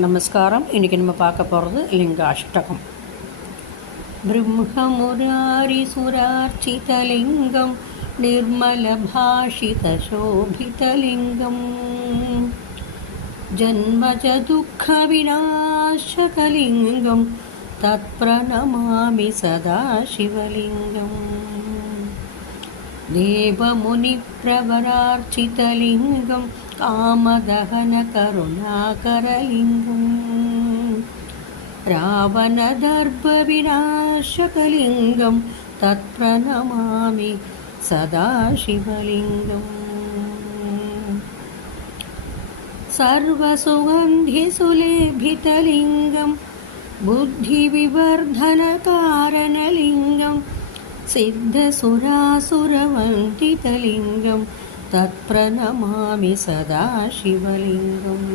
நமஸ்காரம். இன்றைக்கி நம்ம பார்க்க போகிறது லிங்காஷ்டகம். ब्रह्ममुरारिसुरार्चितलिङ्गं निर्मलभाषितशोभितलिङ्गं जन्मजदुःखविनाशकलिङ्गं तत्प्रणमामि सदा शिवलिङ्गम् देवमुनिप्रवरार्चितलिङ्गं कामदहनकरुणाकरलिङ्गम् रावणदर्पविनाशकलिङ्गं तत्प्रणमामि सदा शिवलिङ्गम् सर्वसुगन्धिसुलेभितलिङ्गं बुद्धिविवर्धनकारणलिङ्गं सिद्धसुरासुरवन्दितलिङ्गं तत्प्रणमामि सदा शिवलिङ्गम्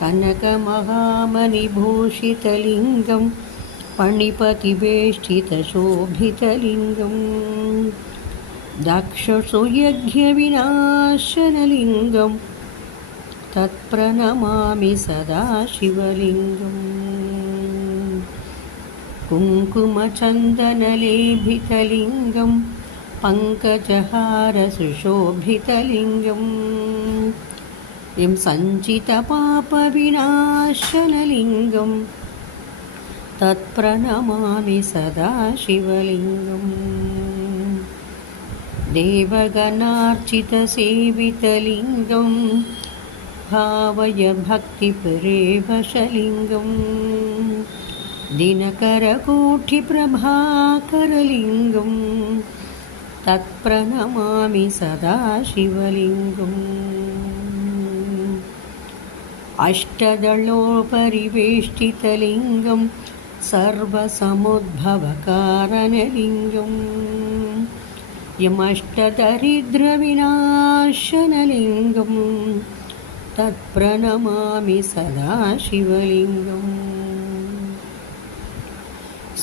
कनकमहामणिभूषितलिङ्गं पणिपतिवेष्टितशोभितलिङ्गं दक्षसुयज्ञविनाशनलिङ्गं तत्प्रणमामि सदा शिवलिङ्गम् कुङ्कुमचन्दनलेभितलिङ्गं पङ्कजहारसुशोभितलिङ्गं यं सञ्चितपापविनाशनलिङ्गं तत्प्रणमामि सदा शिवलिङ्गम् देवगणार्चितसेवितलिङ्गं भावय भक्तिपरेवशलिङ्गं दिनकरकोटिप्रभाकरलिङ्गं तत्प्रणमामि सदा शिवलिङ्गम् अष्टदलोपरिवेष्टितलिङ्गं सर्वसमुद्भवकारणलिङ्गं यमष्टदरिद्रविनाशनलिङ्गं तत्प्रणमामि सदा शिवलिङ्गम्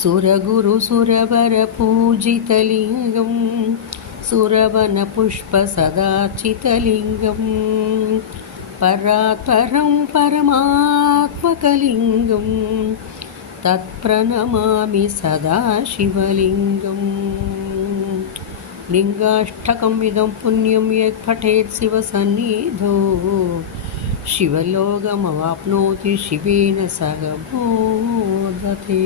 सुरगुरुसुरवरपूजितलिङ्गं सुरवनपुष्पसदार्चितलिङ्गं परात्परं परमात्मकलिङ्गं तत्प्रणमामि सदा शिवलिङ्गम् लिङ्गाष्टकम् इदं पुण्यं यत् पठेत् शिवसन्निधौ शिवलोकमवाप्नोति शिवेन सह मोदते।